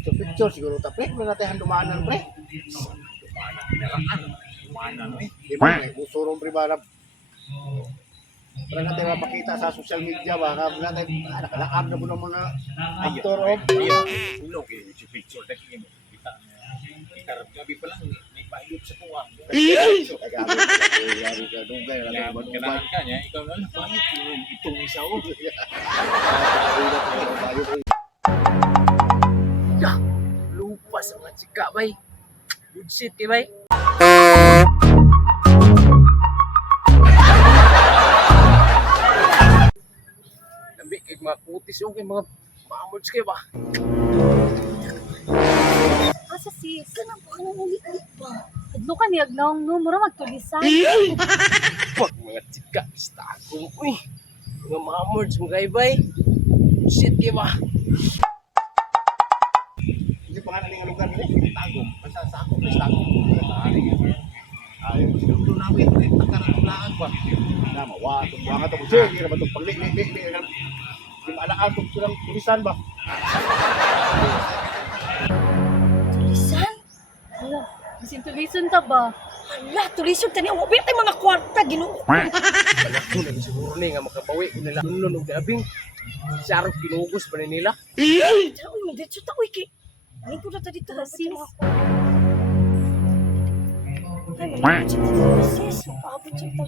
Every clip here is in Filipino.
So picture siguro ta pre, wala natin handumanan pre. Mana pinaraan. Mana no eh. Di ba, may usurong pre ba na para natin mapakita sa social media ba, natin nakalaab na po ng mga actor of Ulog eh, si picture na kini mo. Kita. Kita rin gabi pa lang, may pailot sa tuwa. kagabi ka dugay na Kaya natin kailangan ka niya, ikaw na lang. Bakit itong isa o? Ya, lupa sa mga chika, bay. Good shit, kay bay. Lambi, kay mga kutis yung kay mga mamods kay ba? Asa sis? Kanang pa kanang ulit-ulit ba? Adlo ka niyag naong no, mura magtulisan. Pag mga chika, basta ako. Uy, mga mamods mo kay bay. Good shit, kay ba? Hindi pa nga naling lugar nila, tagom. Basta sa ako, may tagom. Ayaw, sinundo namin, nagkakaratulaan ba? Na, mawatong buha nga ito. Sige, hindi naman itong paglik-lik-lik. Hindi maalaan itong silang tulisan ba? Tulisan? Hala, bisin tulisan ta ba? Hala, tulisan ta niya. Wabit ay mga kwarta, ginoo. Anak ko, nagsiguro ni nga makabawi ko nila. Nunun og labing. Sarap kinugos pa ni nila. Tara, uy, magdetso ta, uy, kay. Ay, ko na ta dito, sis. Ay, magdetso ta, sis. Magpaabot siya ta.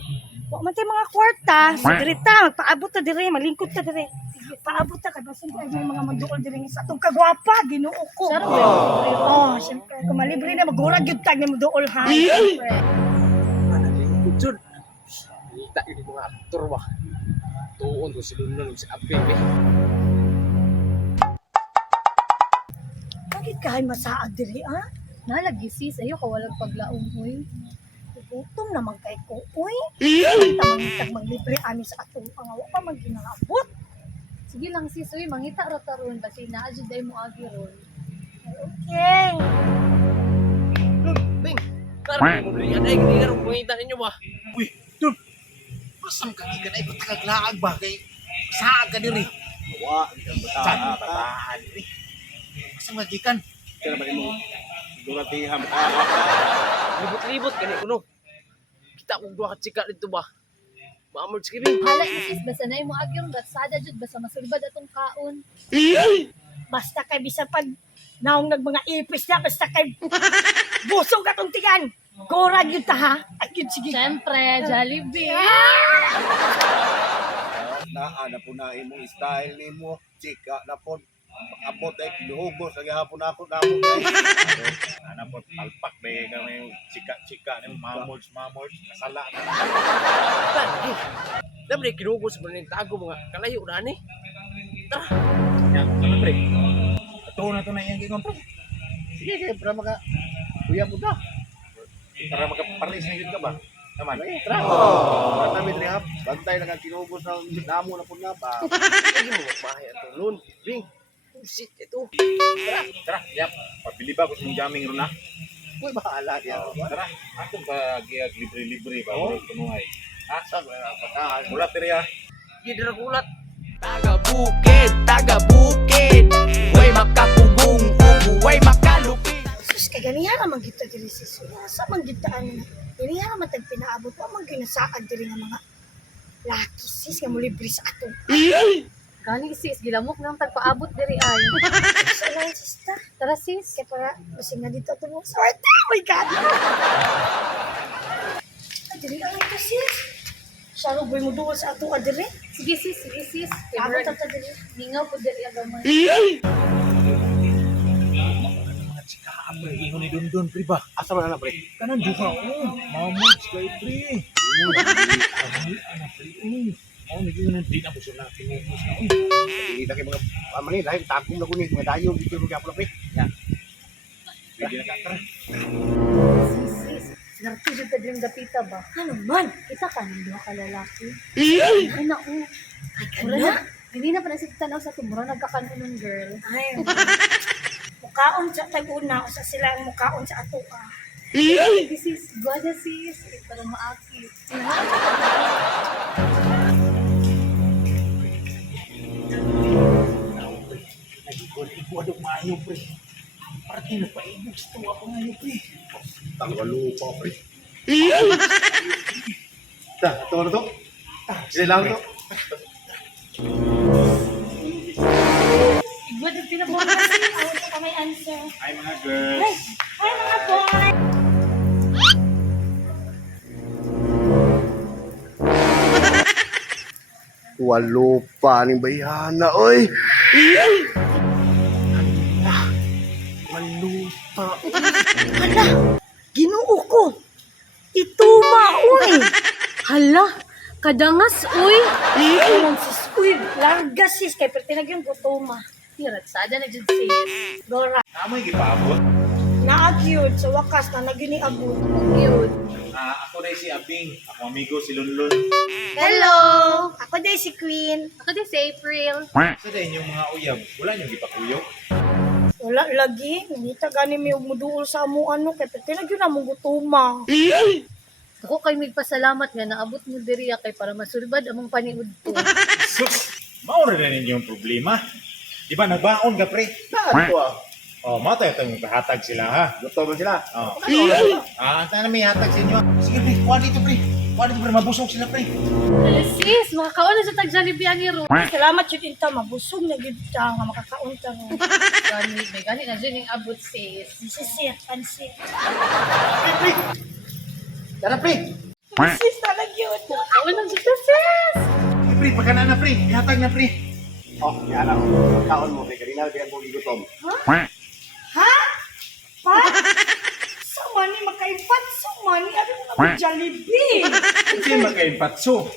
Wa man tayo mga kwarta. Sige ta, magpaabot ta dire, malingkod ta dire. Paabot ta, kaya basin tayo yung mga magduol dire sa itong kagwapa, ginoo ko. Sarap ba? Oo, siyempre. Kung malibre na, magurag yung tag na magduol, ha? Siyempre. Ano din kutsud. Kita yung mga aktor ba. Tuon ko si Nunun si Abing eh. Bakit kahay masaag diri, ha? Nalagi sis, ayo ka walang paglaong hoy. Gutom naman kay ko, uy. Tamang maglibre ani sa atong pangawa pa man ginaabot. Sige lang sis, uy, mangita ra taron basi naa jud day mo agi ron. Okay. Bing! Karang mo rin yan ay ginirang pangita ninyo ba? Uy, Dun! Masam ka gikan ay pataglaag ba? Kay saan ka diri? Wa, hindi ka Saan bataan. bataan diri? Masam ka gikan? Kaya ba mo? Duratihan. Libot-libot gani kuno. Kita kong duha ka chika dito ba? Maamord sige Bing. Hala na sis, basta na mo agi ron basada jud basta masulbad atong kaon. Basta kay bisan pag naong mga ipis na, basta kay busog atong tigan. Gorag yun ta, ha? Ay, yun, sige. Siyempre, Jollibee. Na po na imong style nimo, chika na po. Abot ay kinuhugos lagi hapon ako na mo. Ana po palpak be kami chika-chika ni mamods kasala na. Dabre kinugos mo ning tago mga kalayo na ni. Tara. Nya, sama pre. Ato na to na iyang gingon pre. Sige, sige, para maka kuya mo na. Para makaparis na yun ka ba? Naman. Tra. Kami diri hap, bantay na kang kinugos ng damo na po na ba. Lagi mo magbahay atong nun. Bing. Shit ito. Tara, yap. Pabili ba ko sa gaming ron na? Uy, bahala diya. Tara, atong pag libre-libre ba Oo. ko kunuhay. Ha? Sa patahan. Mula tiri ha. Gidra kulat. Taga bukid, way makapugong ubo, way makalupit. Sus, kay ganihan naman kita diri sis. Sa man gitaan na. Ganihan naman tag pinaabot pa man ginasaad diri nga mga laki sis nga mo libre sa ato. Gani sis, gilamok nang tagpaabot diri ay. Sa lang sis ta. Tara sis. Kaya para basing na dito ito mo. Sorry, oh my God! Ay, diri ang ito sis. Sarong boy mo duwal sa ato ka diri. Sige sis, sige sis. Abot ang ta diri. Ningaw po diri agamay. Mga chika pre, ingon ni Dundun pre ba? Asa man na pre? Kanan duha oh. Mamods kay pre. Ano pre? Oh, naging di na ko sila tinugos na. Hindi na kayo mga pamani dahil tagong na kunin mga dayo dito mga kapla pre. Pwede na ka tara. Sis, sis. Sinarto jud ka diri gapita ba? Ano man? Kita ka ng duha ka lalaki. Ay, naku. Ay, Mura kana. na. Hindi na pa nasitanaw sa tumura nagkakanunon girl. Ay, mukaon sa tag-una. Sa sila ang mukaon sa ato ka. Sige sis, gwada sis. Para maakit. Nagigod, ikaw adong maayo pre. Parati na paibog sa tuwa ko ngayon, pre. Tangwalo pa, pre. Ito na to? Sila lang to? Igwad yung pinabong kasi. Awal ka may answer. Hi, mga girls. Hi mga boy! Walo pa ning bayana, oy. Malupa. Hala! Ginoo ko! Ituma, uy! Hala! Kadangas, uy! Alam sis, uy! Larga sis, kay pertinag yung gutuma. Hirat sada na dyan sis. Dora, Amoy gipabot. naagyod sa wakas na naginiabot. Cute. Ako na si Abing. Ako amigo si Lunlun. Hello! Ako day si Queen. Ako din si April. Sa din yung mga uyab. Wala niyong gipakuyok. Wala lagi. Nangita gani may umuduol sa amo ano, kay pertinag yun among gutuma. Ako kay migpasalamat nga naabot mo diriya kay para masulbad among paniud ko. Sus! Maura na ninyo yung problema. Di ba, nagbaon ka, pre? Saan ko ah? Oh, matay itong hatag sila, ha? Gusto mo sila? Oh. Anta na may hatag sa inyo. Sige, pre. Kuha dito, pre. Kuha dito, pre. Mabusog sila, pre. Hala sis, makakaon na sa tag-Jollibee ang iro. Salamat yun inta, mabusog na gid ka nga makakaon ka nga. Gani, may gani na dyan yung abot sis. Sisir, pansit. Tara, pre! Sis, talaga yun. Makakaon na dyan sis! Sige, pre. Pagkana na, pre. Hatag na, pre. Oh, yan lang. Kaon mo, pre. Kanina, biyan ko gutom. Ha? Pa? Sa mani makaimpat sa mani ano naman Jollibee? Kasi magka-impatso.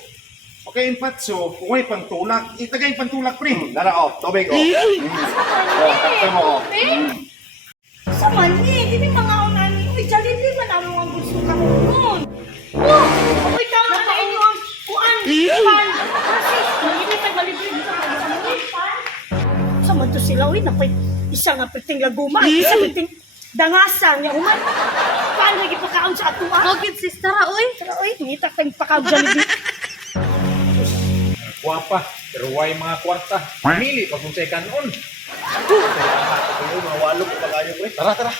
Magka-impatso, kung may pantulak, itagay pantulak, pre. Dara, oh, tubig, oh. Oh, takta mo, oh. Sa mani, hindi mga unani. Uy, Jollibee man ang mga gusto ka nun. Oh, uy, tama na inyo ang kuan. Pan. Kasi, hindi pa malibre dito sa mani, pan. Sa man to sila, uy, napay isa nga piting laguma, isa piting dangasan niya uman. Paano lagi pagkaon sa atua? Mogit sis, tara oy! Pero uy, ngitak tayong pakaon Jollibee. Kuwapa, pero why mga kwarta? Pamili, pag kung sa'y kanon. Mga walo ko pa kayo, pre. Tara, tara.